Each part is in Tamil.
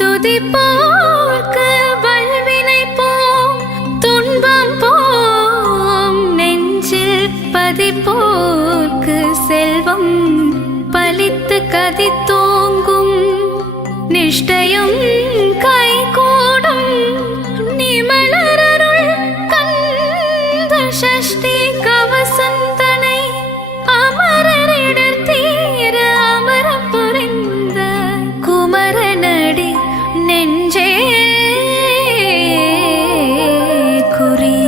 துதிப்போர்க்கு வல்வினை போம், துன்பம் போம், நெஞ்சில் பதிப்போர்க்கு செல்வம் பலித்து கதித்தோங்கும், நிஷ்டையும் கைகூடும் நிமலரருள் கந்த சஷ்டி கவசந்தனை அமரரிடர் தீர அமரம் புரிந்த குமரனடி நெஞ்சே குறி.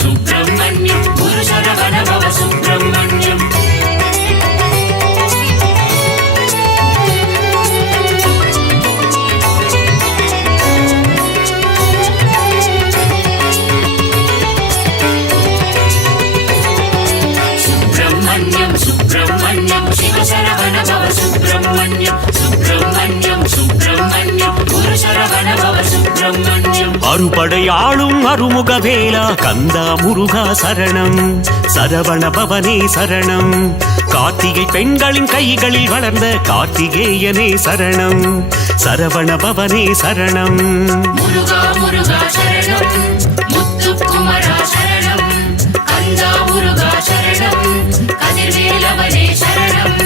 சுப்பிரமணியம் குரு சரவண பவ சுப்பிரமணியம் சுப்பிரமணியம் சிவ சரவண பவ சுப்பிரமணியம் சுப்பிரமணியம் சுப்பிரமணியம் குரு சரவண பவ சுப்பிரமணியம் அறுபடையாளும் அருமுக வேலா கந்தா முருகா சரணம் சரவண பவனே சரணம் கார்த்திகை பெண்களின் கைகளில் வளர்ந்த கார்த்திகேயனே சரணம் சரவண பவனே சரணம் முருகா முருகா சரணம் முத்துக்குமரா சரணம் கந்தா முருகா சரணம் கதிர்வேலவனே சரணம்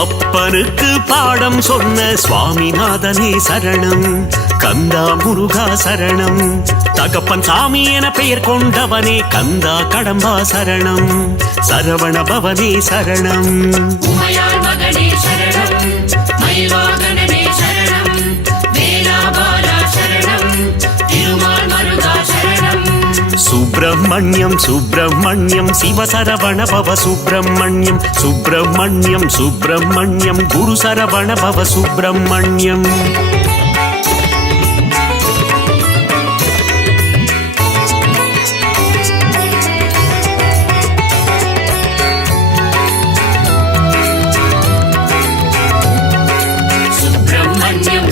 அப்பனுக்கு பாடம் சொன்ன சுவாமிநாதனே சரணம் கந்தா முருகா சரணம் தகப்பன் சாமி என பெயர் கொண்டவனே கந்தா கடம்பா சரணம் சரவண பவனே சரணம் உமையாள் மகனே சரணம் மயில்வாகனனே சரணம் வேலாபாலா சரணம் திருமால் மருகா சரணம் சுப்பிரமணியம் சுப்பிரமணியம் சிவ சரவண பவ சுப்பிரமணியம் சுப்பிரமணியம் சுப்பிரமணியம் குரு சரவண பவ சுப்பிரமணியம்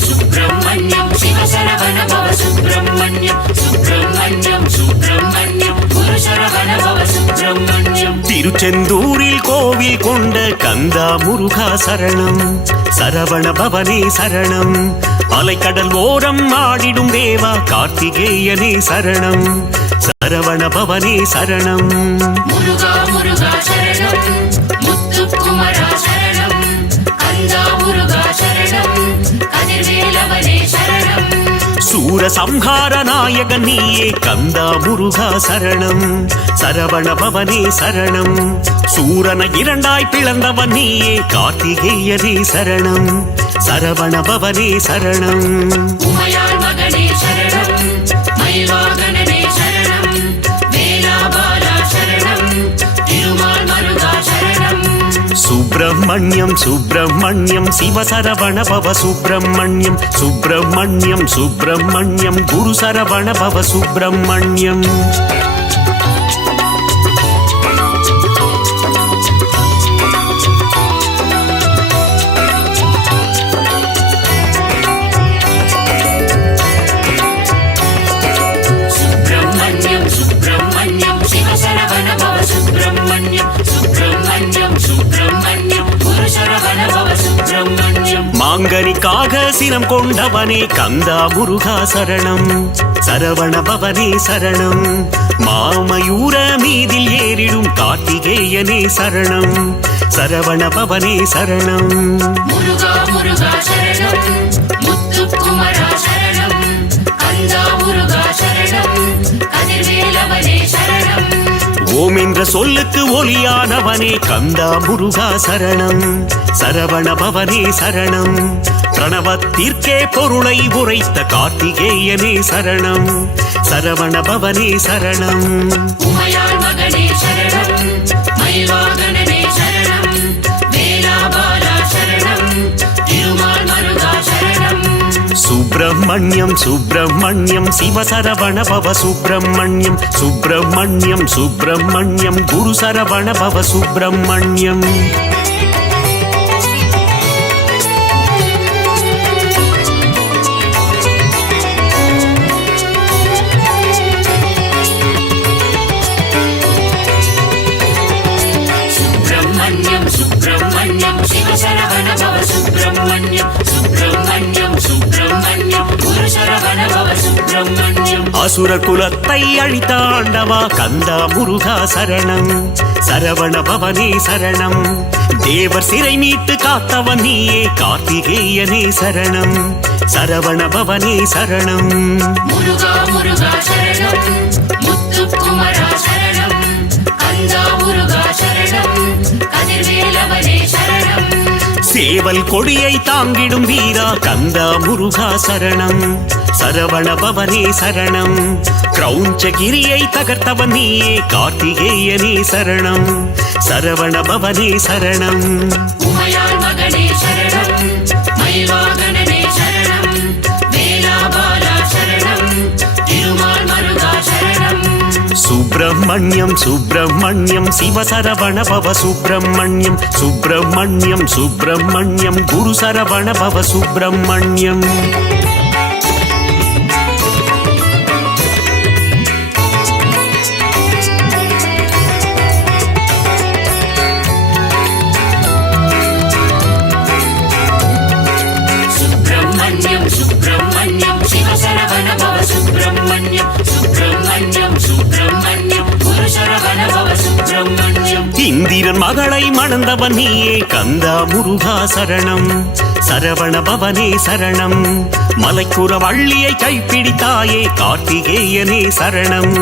சுப்பிரமணியம் சிவ சரவண பவ சுப்பிரமணியம் சுப்பிரமணியம் சுப்பிரமணியம் குரு சரவண பவ சுப்பிரமணியம் திருச்செந்தூரில் கோவில் கொண்ட கந்தா முருகா சரணம் சரவண பவனே சரணம் அலைக்கடல் ஓரம் ஆடிடும் தேவா கார்த்திகேயனே சரணம் சரவண பவனே சரணம் முருகா முருகா சரணம் முத்துக்குமரா சரணம் கந்தா முருகா சரணம் கதிர்வேலவனே சரணம் சூர சம்ஹார நாயகன் நீயே கந்தா முருகா சரணம் சரவண பவனே சரணம் சூரனை இரண்டாய் பிளந்தவன் நீயே கார்த்திகேயனே சரணம் சரவண பவனே சரணம் உமையாள் மகனே சரணம் மயில்வாகனனே சரணம் வேலாபாலா சரணம் திருமால் மருகா சரணம் சுப்பிரமணியம் சுப்பிரமணியம் சிவ சரவண பவ சுப்பிரமணியம் சுப்பிரமணியம் சுப்பிரமணியம் குரு சரவண பவ சுப்பிரமணியம் சுப்பிரமணியம் சுப்பிரமணியம் சிவ சரவண பவ சுப்பிரமணியம் சுப்பிரமணியம் சுப்பிரமணியம் குரு சரவண பவ சுப்பிரமணியம் மாங்கனிக்காக சினம் கொண்டவனே கந்தா முருகா சரணம் சரவண பவனே சரணம் மாமயூர மீதில் ஏறிடும் கார்த்திகேயனே சரணம் சரவண பவனே சரணம் முருகா முருகா சரணம் முத்துக்குமரா சரணம் கந்தா முருகா சரணம் கதிர்வேலவனே சரணம் ஓம் என்ற சொல்லுக்கு ஒளியானவனே கந்தா முருகா சரணம் சரவண பவனே சரணம் பிரணவத்திற்கே பொருளை உரைத்த கார்த்திகேயனே சரணம் சரவண பவனே சரணம் உமையாள் மகனே சரணம் மயில்வாகனனே சரணம் வேலாபாலா சரணம் திருமால் மருகா சரணம் சுப்பிரமணியம் சுப்பிரமணியம் சிவ சரவண பவ சுப்பிரமணியம் சுப்பிரமணியம் சுப்பிரமணியம் குரு சரவண பவ சுப்பிரமணியம் சுப்பிரமணியம் சுப்பிரமணியம் சிவ சரவண பவ சுப்பிரமணியம் சுப்பிரமணியம் சுப்பிரமணியம் குரு சரவண பவ சுப்பிரமணியம் அசுர குலத்தை அழித்த ஆண்டவா கந்தா முருகா சரணம் சரவண பவனே சரணம் தேவர் சிறை மீட்டு காத்தவன் நீயே கார்த்திகேயனே சரணம் சரவண பவனே சரணம் முருகா முருகா சரணம் முத்துக்குமரா சரணம் கந்தா முருகா சரணம் கதிர்வேலவனே சரணம் சேவல் கொடியை தாங்கிடும் வீரா கந்தா முருகா சரணம் சரவண பவனே சரணம் கிரௌஞ்சகிரியை தகர்த்தவன் நீயே கார்த்திகேயனே சரணம் சரவண பவனே சரணம் உமையாள் மகனே சரணம் மயில்வாகனனே சரணம் வேலாபாலா சரணம் திருமால் மருகா சரணம் சுப்பிரமணியம் சுப்பிரமணியம் சிவசரவண பவ சுப்பிரமணியம் சுப்பிரமணியம் சுப்பிரமணியம் குரு சரவண பவ சுப்பிரமணியம் சுப்பிரமணியம் சுப்பிரமணியம் சிவசரவண பவ சுப்பிரமணியம் சுப்பிரமணியம் சுப்பிரமணியம் குரு சரவண பவ சுப்பிரமணியம் இந்திரன் மகளை மணந்தவன் நீயே கந்தா முருகா சரணம் சரவண பவனே சரணம் மலைக்குற வள்ளியை கைப்பிடித்தாயே கார்த்திகேயனே சரணம்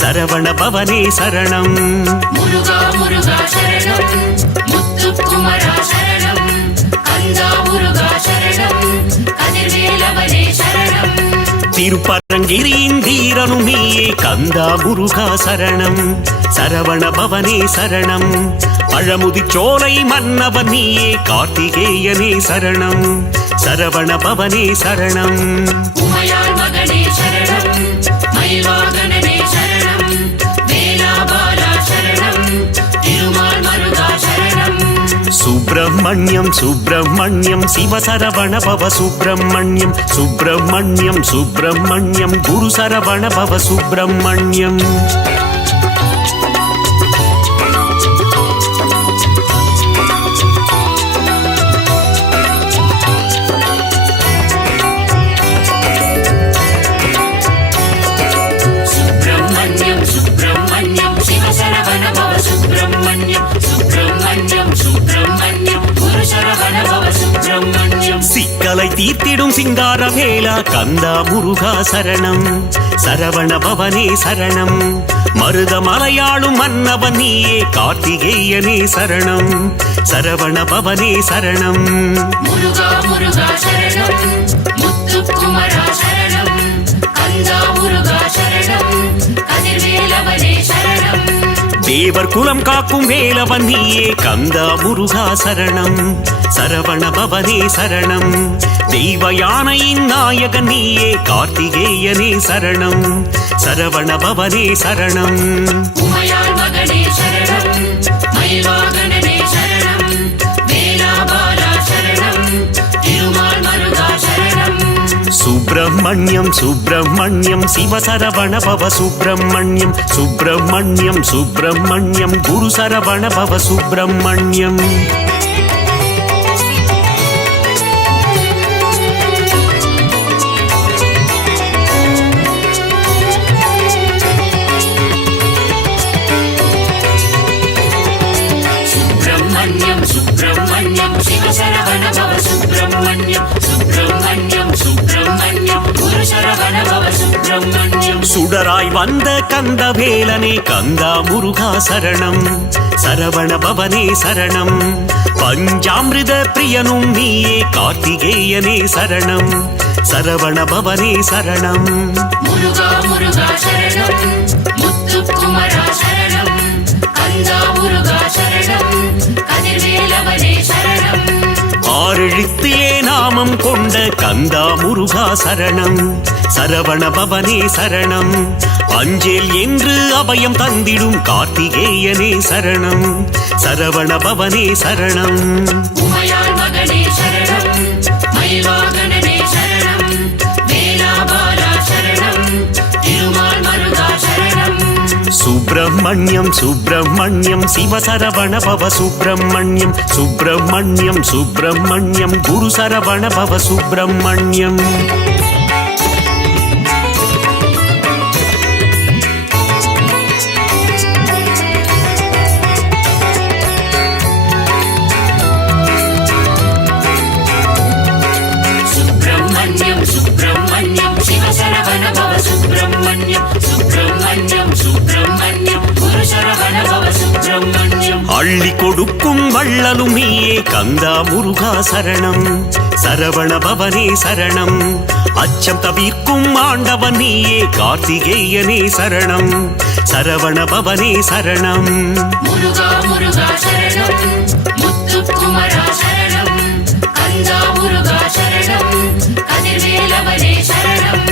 சரவண பவனே சரணம் முருகா முருகா சரணம் முத்துக்குமரா சரணம் கந்தா முருகா சரணம் கதிர்வேலவனே சரணம் திருப்பரங்கிரியின் தீரனும் நீயே கந்தா முருகா சரணம் சரவண பவனே சரணம் பழமுதிச்சோலை மன்னவன் நீயே கார்த்திகேயனே சரணம் சரவண பவனே சரணம் உமையாள் மகனே சரணம் மயில்வாகனனே சரணம் வேலாபாலா சரணம் திருமால் மருகா சரணம் சுப்பிரமணியம் சுப்பிரமணியம் சிவசரவண பவ சுப்பிரமணியம் சுப்பிரமணியம் சுப்பிரமணியம் குரு சரவண பவ சுப்பிரமணியம் சுப்பிரமணியம் சுப்பிரமணியம் சிவசரவண பவ சுப்பிரமணியம் சுப்பிரமணியம் சுப்பிரமணியம் குரு சரவண பவ சுப்பிரமணியம் சிக்கலை தீர்த்திடும் சிங்கார வேலா கந்தா முருகா சரணம் சரவண பவனே சரணம் மருத மலையாளும் மன்னவன் நீயே கார்த்திகேயனே சரணம் சரவண பவனே சரணம் முருகா முருகா சரணம் முத்துக்குமரா சரணம் கந்தா முருகா சரணம் கதிர்வேலவனே சரணம் தேவர் குலம் காக்கும் வேலவன் நீயே கந்தா முருகா சரணம் சரவண பவனே சரணம் தெய்வ யானையின் நாயகன் நீயே கார்த்திகேயனே சரணம் சரவண பவனே சரணம் உமையாள் மகனே சரணம் மயில்வாகனனே சரணம் வேலாபாலா சரணம் திருமால் மருகா சரணம் சுப்பிரமணியம் சுப்பிரமணியம் சிவசரவண பவ சுப்பிரமணியம் சுப்பிரமணியம் சுப்பிரமணியம் குரு சரவண பவ சுப்பிரமணியம் சுப்பிரமணியம் சுப்பிரமணியம் சிவசரவண பவ சுப்பிரமணியம் சுப்பிரமணியம் சுப்பிரமணியம் குரு சரவண பவ சுப்பிரமணியம் சுடராய் வந்த கந்த வேலனே கந்தா முருகா சரணம் சரவண பவனே சரணம் பஞ்சாமிருத பிரியனும் நீயே கார்த்திகேயனே சரணம் சரவண பவனே சரணம் முருகா முருகா சரணம் முத்துக்குமரா சரணம் கந்தா முருகா சரணம் கதிர்வேலவனே சரணம் ஆறெழுத்திலே நாமம் கொண்ட கந்தா முருகா சரணம் சரவண பவனே சரணம் அஞ்சேல் என்று அபயம் தந்திடும் கார்த்திகேயனே சரணம் சரவண பவனே சரணம் உமையாள் மகனே சரணம் மயில்வாகனனே சரணம் வேலாபாலா சரணம் திருமால் மருகா சரணம் சுப்பிரமணியம் சுப்பிரமணியம் சிவசரவண பவ சுப்பிரமணியம் சுப்பிரமணியம் சுப்பிரமணியம் குரு சரவண பவ சுப்பிரமணியம் சுப்பிரமணியம் சுப்பிரமணியம் சிவசரவண பவ சுப்பிரமணியம் சுப்பிரமணியம் சுப்பிரமணியம் குரு சரவண பவ சுப்பிரமணியம் அள்ளி கொடுக்கும் வள்ளலும் நீயே கந்தா முருகா சரணம் சரவண பவனே சரணம் அச்சம் தவிர்க்கும் ஆண்டவன் நீயே கார்த்திகேயனே சரணம் சரவண பவனே சரணம் முருகா முருகா சரணம் முத்துக்குமரா சரணம் கந்தா முருகா சரணம் கதிர்வேலவனே சரணம்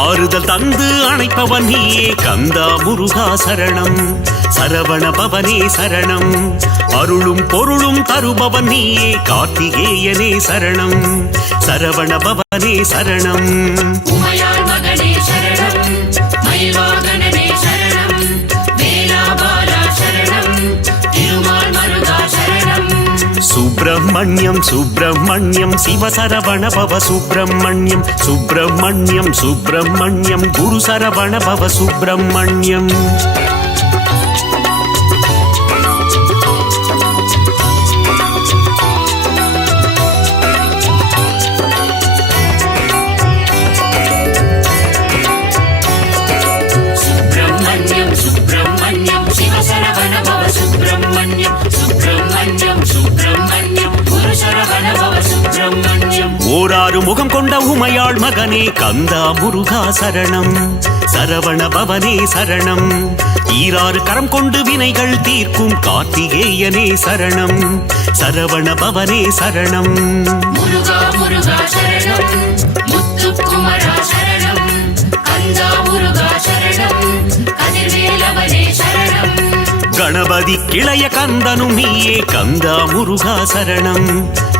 ஆறுதல் தந்து அணைப்பவன் நீயே கந்தா முருகா சரணம் சரவண பவனே சரணம் அருளும் பொருளும் தருபவன் நீயே கார்த்திகேயனே சரணம் சரவண பவனே சரணம் உமையாள் மகனே சரணம் மயில்வாகனனே சரணம் வேலாபாலா சரணம் திருமால் மருகா சரணம் சுப்பிரமணியம் சுப்பிரமணியம் சிவசரவண பவ சுப்பிரமணியம் சுப்பிரமணியம் சுப்பிரமணியம் குரு சரவண பவ சுப்பிரமணியம் சுப்பிரமணியம் சுப்பிரமணியம் சிவசரவண பவ சுப்பிரமணியம் சுப்பிரமணியம் சுப்பிரமணியம் குரு சரவண பவ சுப்பிரமணியம் ஓராறு முகம் கொண்ட உமையாள் மகனே கந்தா முருகா சரணம் சரவண பவனே சரணம் ஈராறு கரம் கொண்டு வினைகள் தீர்க்கும் கார்த்திகேயனே சரணம் சரவண பவனே சரணம் முருகா முருகா சரணம் முத்துக்குமரா சரணம் கந்தா முருகா சரணம் கதிர்வேலவனே சரணம் கணபதி கிளைய கந்தனும் நீயே கந்தா முருகா சரணம்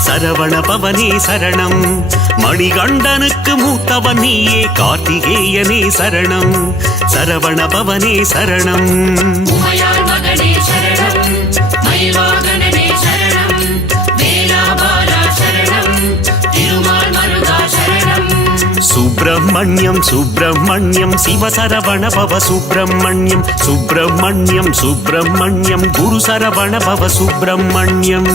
சரவண பவனே சரணம் மணிகண்டனுக்கு மூத்தவன் நீயே கார்த்திகேயனே சரணம் சரவண பவனே சரணம் உமையாள் மகனே சரணம் மயில்வாகனனே சரணம் வேலாபாலா சரணம் திருமால் மருகா சரணம் சுப்பிரமணியம் சுப்பிரமணியம் சிவசரவண பவ சுப்பிரமணியம் சுப்பிரமணியம் சுப்பிரமணியம் குரு சரவண பவ சுப்பிரமணியம்